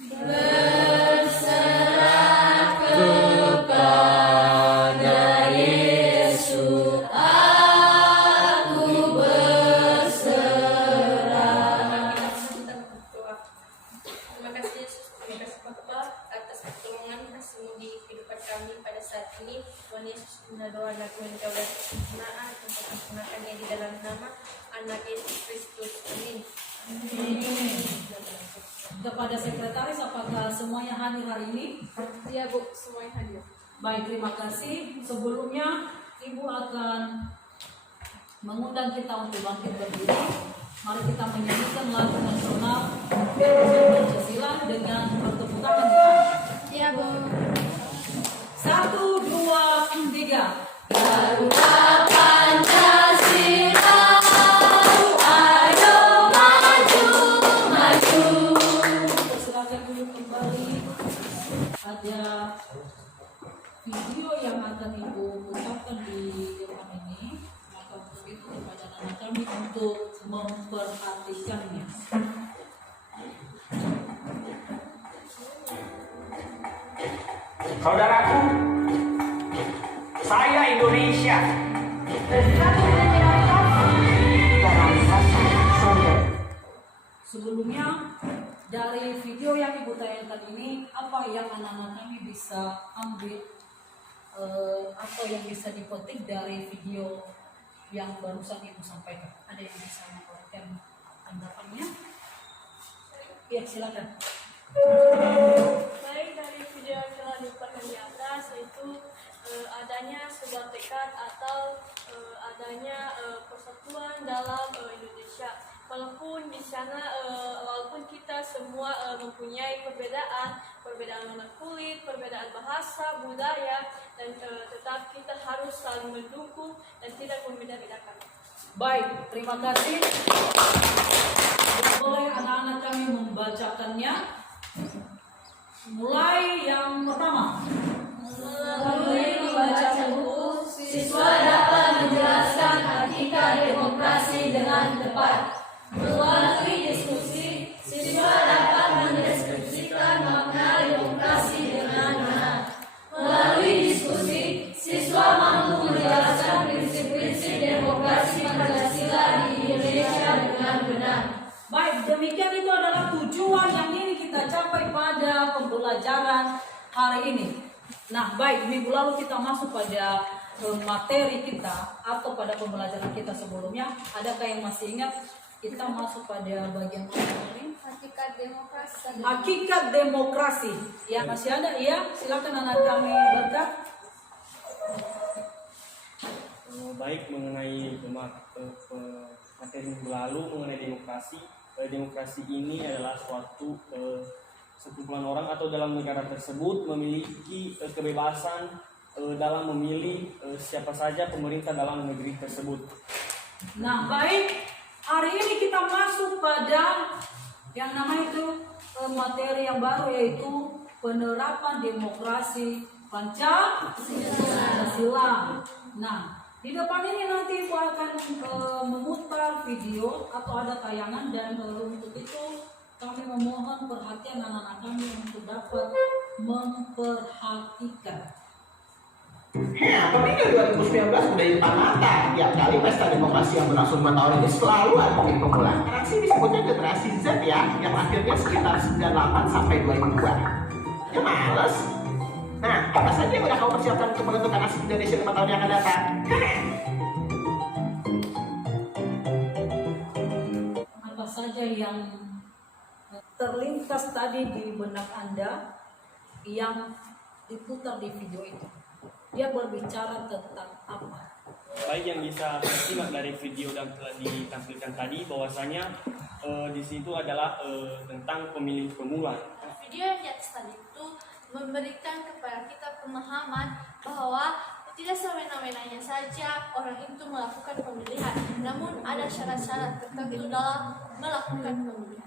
Berserah kepada Yesus, aku berserah. Terima kasih Yesus, terima kasih Bapa atas pertolongan kasih-Mu di kehidupan kami pada saat ini. Tuhan Yesus, doa dan Engkau dan kesempurnaan untuk melaksanakannya di dalam nama Anak Yesus Kristus. Amin. Kepada sekretaris, apakah semuanya hadir hari ini? Iya Bu, semuanya hadir. Baik, terima kasih. Sebelumnya Ibu akan mengundang kita untuk bangkit berdiri. Mari kita menyanyikan lagu nasional Pancasila dengan bertepuk tangan. Iya Bu. 1, 2, 3. Garuda Pancasila, ayo maju, maju. Silakan dulu kembali. Ada video yang akan Ibu putarkan di depan ini. Maka untuk itu kepada anak kami untuk memperhatikannya. Saudaraku, saya Indonesia. Sebelumnya, dari video yang Ibu tayangkan ini, apa yang anak-anak kami bisa ambil atau yang bisa dipetik dari video yang barusan Ibu sampaikan? Ada yang bisa memberikan tanggapannya? Ya, silakan. Baik, dari video yang telah dipaparkan di atas, yaitu adanya sebuah tekad atau adanya persatuan dalam Indonesia. Walaupun di sana, walaupun kita semua mempunyai perbedaan warna kulit, perbedaan bahasa, budaya, dan tetap kita harus saling mendukung dan tidak membeda-bedakan. Baik, terima kasih. Boleh anak-anak kami membacakannya. Mulai yang pertama. Melalui membaca buku, siswa dapat menjelaskan hakikat demokrasi dengan tepat. Melalui diskusi, siswa dapat mendeskripsikan makna demokrasi dengan benar. Melalui diskusi, siswa mampu menjelaskan prinsip-prinsip demokrasi Pancasila di Indonesia dengan benar. Baik, demikian itu adalah tujuan yang ingin kita capai pada pembelajaran hari ini. Nah, baik, minggu lalu kita masuk pada materi kita atau pada pembelajaran kita sebelumnya. Adakah yang masih ingat? Kita masuk pada bagian mana ini? Hakikat demokrasi. Hakikat demokrasi. Ya, masih ada? Iya, silakan anak kami berkat. Baik, mengenai materi minggu lalu mengenai demokrasi. Demokrasi ini adalah suatu sekumpulan orang atau dalam negara tersebut memiliki kebebasan dalam memilih siapa saja pemerintah dalam negeri tersebut. Nah, baik, hari ini kita masuk pada yang namanya itu materi yang baru, yaitu penerapan demokrasi Pancasila. Nah, di depan ini nanti Ibu akan memutar video atau ada tayangan, dan untuk itu kami memohon perhatian anak-anak kami untuk dapat memperhatikan. Pemilu 2019 udah di depan mata. Tiap kali pesta demokrasi yang berlangsung 5 tahun ini selalu ada pemula. Generasi disebutnya generasi Z ya, yang akhirnya sekitar 98 sampai 2002. Ya males. Nah, apa saja yang udah kamu persiapkan untuk menentukan nasib Indonesia 5 tahun yang akan datang? Apa saja yang terlintas tadi di benak Anda yang diputar di video itu? Dia berbicara tentang apa? Baik, yang bisa saya simak dari video yang telah ditampilkan tadi, bahwasanya di situ adalah tentang pemilih pemula. Video yang di atas tadi itu memberikan kepada kita pemahaman bahwa tidak semena-menanya saja orang itu melakukan pemilihan, namun ada syarat-syarat tertentu dalam melakukan pemilihan.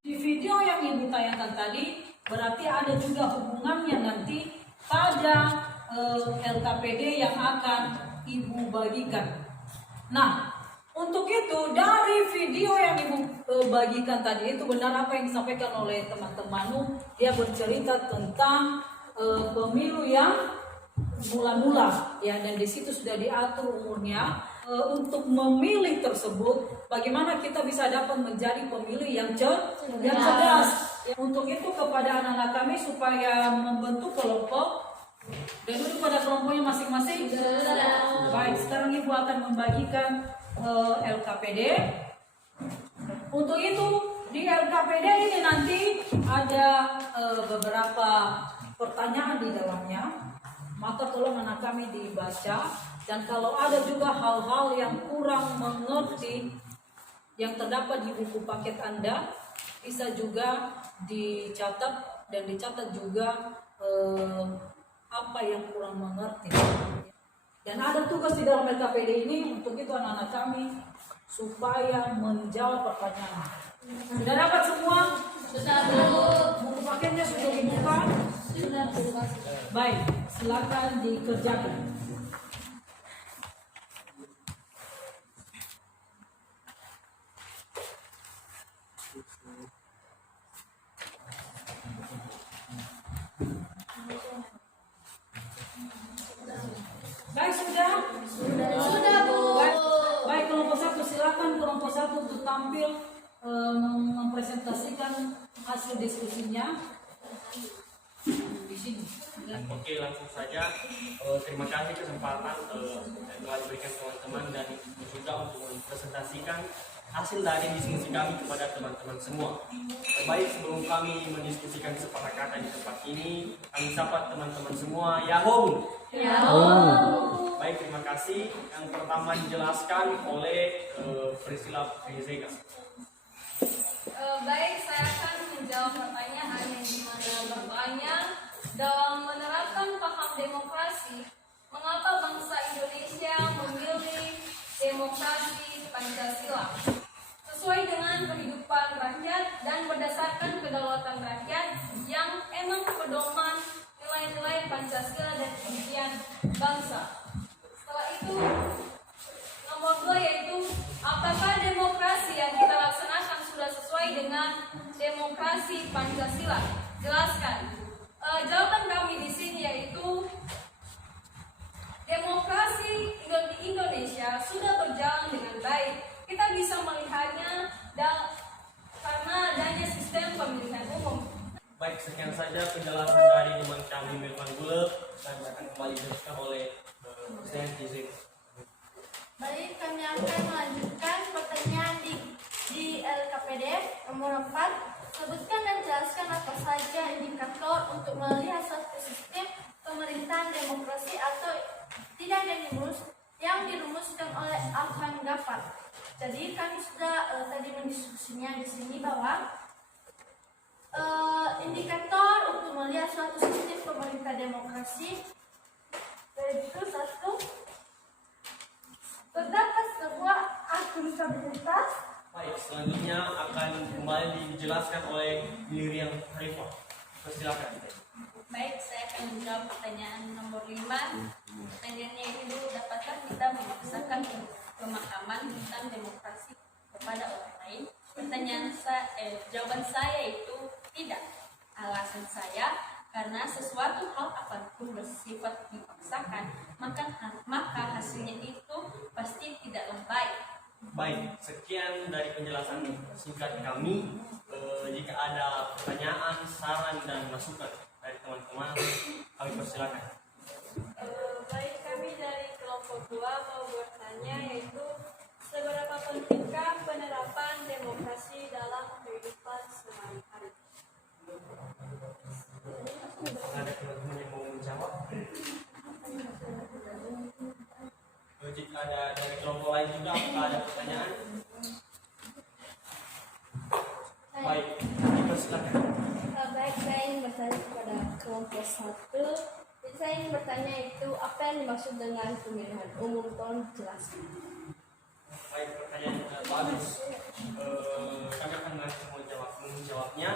Di video yang Ibu tayangkan tadi, berarti ada juga hubungannya nanti pada LKPD yang akan Ibu bagikan. Nah, untuk itu dari video yang Ibu bagikan tadi itu benar apa yang disampaikan oleh teman-temanmu. Dia bercerita tentang pemilu yang mula-mula ya, dan di situ sudah diatur umurnya untuk memilih tersebut. Bagaimana kita bisa dapat menjadi pemilih yang cerdas. Ya, untuk itu kepada anak-anak kami supaya membentuk kelompok dan duduk pada kelompoknya masing-masing. Baik, sekarang Ibu akan membagikan LKPD. Untuk itu di LKPD ini nanti ada beberapa pertanyaan di dalamnya. Maka tolong anak kami dibaca, dan kalau ada juga hal-hal yang kurang mengerti yang terdapat di buku paket Anda, bisa juga dicatat dan dicatat juga apa yang kurang mengerti. Dan ada tugas di dalam LKPD ini, untuk itu anak-anak kami supaya menjawab pertanyaan. Sudah dapat semua? Sudah, Bu. Buku paketnya sudah dibuka? Sudah, Bu. Baik, silakan dikerjakan. Baik, sudah? Sudah, Bu. Baik, kelompok satu silakan kelompok satu untuk tampil mempresentasikan hasil diskusinya di sini. Oke, langsung saja. Terima kasih kesempatan yang telah diberikan teman-teman dan juga untuk mempresentasikan hasil dari diskusi kami kepada teman-teman semua. Baik, sebelum kami mendiskusikan kesepakatan di tempat ini, kami sapa teman-teman semua. Yahoo! Baik, terima kasih. Yang pertama dijelaskan oleh Priscilla Frizega. Baik, saya akan menjawab pertanyaan yang dimana bertanya, dalam menerapkan paham demokrasi, mengapa bangsa Indonesia memilih demokrasi Pancasila? Sesuai dengan kehidupan rakyat dan berdasarkan kedaulatan rakyat yang emang pedoman nilai-nilai Pancasila dan kemudian bangsa. Setelah itu, nomor 2 yaitu apakah demokrasi yang kita laksanakan sudah sesuai dengan demokrasi Pancasila? Jelaskan. Jawaban kami di sini yaitu demokrasi di Indonesia sudah berjalan dengan baik. Kita bisa melihatnya karena adanya sistem pemilihan umum. Baik, sekian saja penjelasan dari teman kami Melvan Gule, dan akan kembali dijelaskan oleh Presiden Izin. Baik, kami akan melanjutkan pertanyaan di LKPD nomor 4. Sebutkan dan jelaskan apa saja indikator untuk melihat suatu sistem pemerintahan demokrasi atau tidak yang dirumuskan oleh Afan Gaffar. Jadi kami sudah tadi mendiskusinya di sini bahwa indikator untuk melihat suatu sistem pemerintah demokrasi yaitu 1, terdapat sebuah akuntabilitas. Baik, selanjutnya akan kembali dijelaskan oleh Miriam Harifah. Silakan. Baik, saya akan menjawab pertanyaan nomor 5. Pertanyaannya itu, dapatkah kita memaksakan pemahaman tentang demokrasi kepada orang lain? Jawaban saya itu tidak. Alasan saya, karena sesuatu hal apapun bersifat dipaksakan, maka hasilnya itu pasti tidaklah baik. Baik, sekian dari penjelasan singkat kami. Jika ada pertanyaan, saran, dan masukan dari teman-teman, kami persilakan. Baik, kami dari kelompok 2 mau bertanya, yaitu seberapa pentingkah penerapan demokrasi dalam kehidupan sehari-hari? Ada teman-teman yang mau menjawab? Jika ada dari kelompok lain juga, apakah ada pertanyaan? Baik, dipersilakan. Baik, saya ingin bertanya kepada kelompok 1. Jadi saya ingin bertanya itu apa yang dimaksud dengan pemilihan umum, tolong jelaskan. Baik, pertanyaan bagus. Kami akan langsung menjawabnya.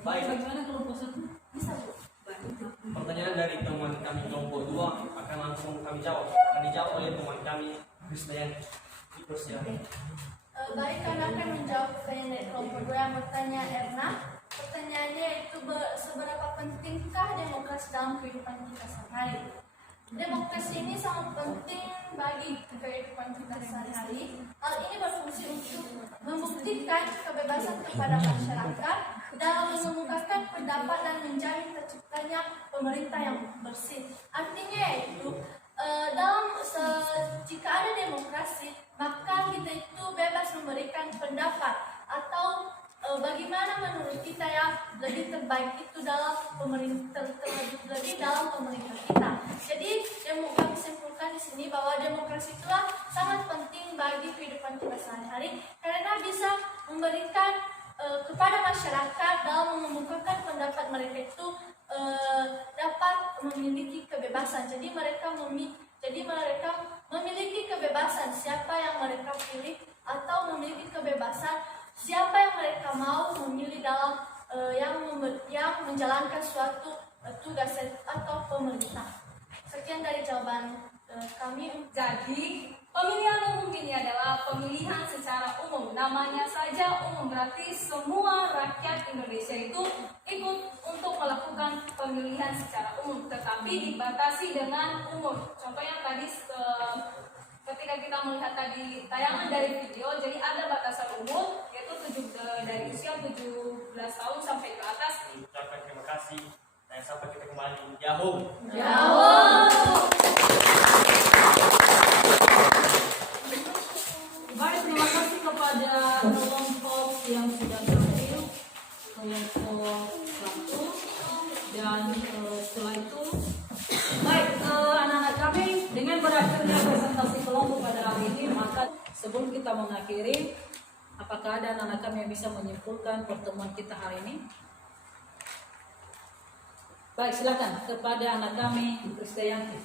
Baik. Bagaimana kelompok 1? Bisa Bu. Pertanyaan dari teman kami kelompok 2 akan langsung kami jawab. Akan dijawab oleh teman kami Krisdayanti. Dipersilakan. Baik, kami akan menjawab pertanyaan dari kelompok 2 yang bertanya Erna. Pertanyaannya itu seberapa pentingkah demokrasi dalam kehidupan kita sehari-hari? Demokrasi ini sangat penting bagi kehidupan kita sehari-hari. Hal ini berfungsi untuk membuktikan kebebasan kepada masyarakat dalam mengemukakan pendapat dan menjamin terciptanya pemerintah yang bersih. Artinya yaitu jika ada demokrasi, maka kita itu bebas memberikan pendapat atau bagaimana menurut kita yang lebih terbaik itu dalam pemerintah, lebih dalam pemerintah kita. Jadi kami simpulkan di sini bahwa demokrasi itulah sangat penting bagi kehidupan kita sehari-hari karena bisa memberikan kepada masyarakat dalam mengemukakan pendapat mereka itu dapat memiliki kebebasan. Jadi mereka memiliki kebebasan siapa yang mereka pilih atau memiliki kebebasan siapa yang mereka mau memilih dalam yang menjalankan suatu tugas atau pemerintah. Sekian dari jawaban kami. Jadi, pemilihan umum ini adalah pemilihan secara umum. Namanya saja umum, berarti semua rakyat Indonesia itu ikut untuk melakukan pemilihan secara umum, tetapi dibatasi dengan umur. Contohnya tadi ketika kita melihat tadi tayangan dari video, jadi ada batasan umur, yaitu dari usia 17 tahun sampai ke atas. Ucapkan terima kasih. Dan sampai kita kembali. Yahoo! Baik, terima kasih kepada kelompok yang sudah tampil, kelompok 1, dan setelah itu, baik anak-anak kami dengan berakhirnya presentasi kelompok pada hari ini, maka sebelum kita mengakhiri, apakah ada anak-anak kami yang bisa menyimpulkan pertemuan kita hari ini? Baik, silakan kepada anak kami Krisdayanti.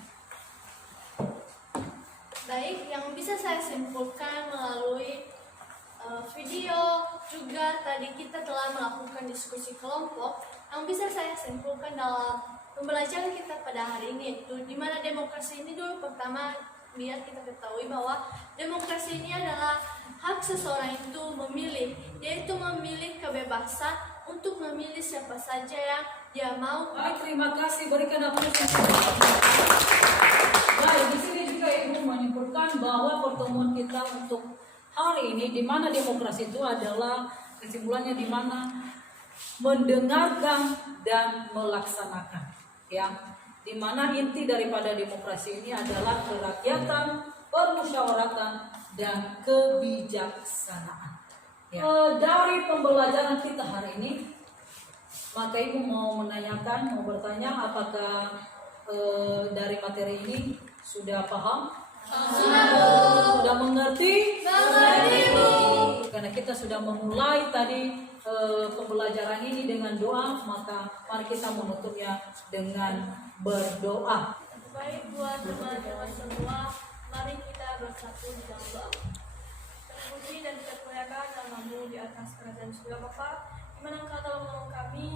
Baik, yang bisa saya simpulkan melalui video juga tadi kita telah melakukan diskusi kelompok. Yang bisa saya simpulkan dalam pembelajaran kita pada hari ini itu di mana demokrasi ini dulu pertama biar kita ketahui bahwa demokrasi ini adalah hak seseorang itu memilih, yaitu memilih kebebasan untuk memilih siapa saja yang dia mau. Baik, terima kasih. Berikan apresiasi. Baik, di sini juga Ibu menyimpulkan bahwa pertemuan kita untuk hari ini di mana demokrasi itu adalah kesimpulannya di mana mendengarkan dan melaksanakan, ya. Di mana inti daripada demokrasi ini adalah kerakyatan, permusyawaratan, dan kebijaksanaan. Ya. Dari pembelajaran kita hari ini, maka Ibu mau bertanya apakah dari materi ini sudah paham? Sudah mengerti? Karena kita sudah memulai tadi pembelajaran ini dengan doa, maka mari kita menutupnya dengan berdoa. Baik buat teman-teman semua, mari kita bersatu di dalam doa. Terpuji dan kita muliakan namamu di atas kerajaan surga Bapa, di mana Engkau telah menolong kami,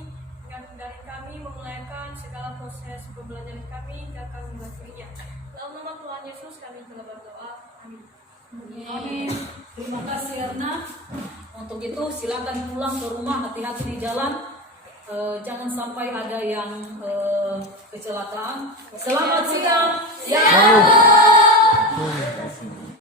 dari kami memulaikan segala proses pembelajaran kami dan kami mengakhirinya. Dalam nama Tuhan Yesus kami telah berdoa. Amin. Amin. Terima kasih Erna. Untuk itu silakan pulang ke rumah, hati-hati di jalan. Jangan sampai ada yang kecelakaan. Selamat siang. Ya.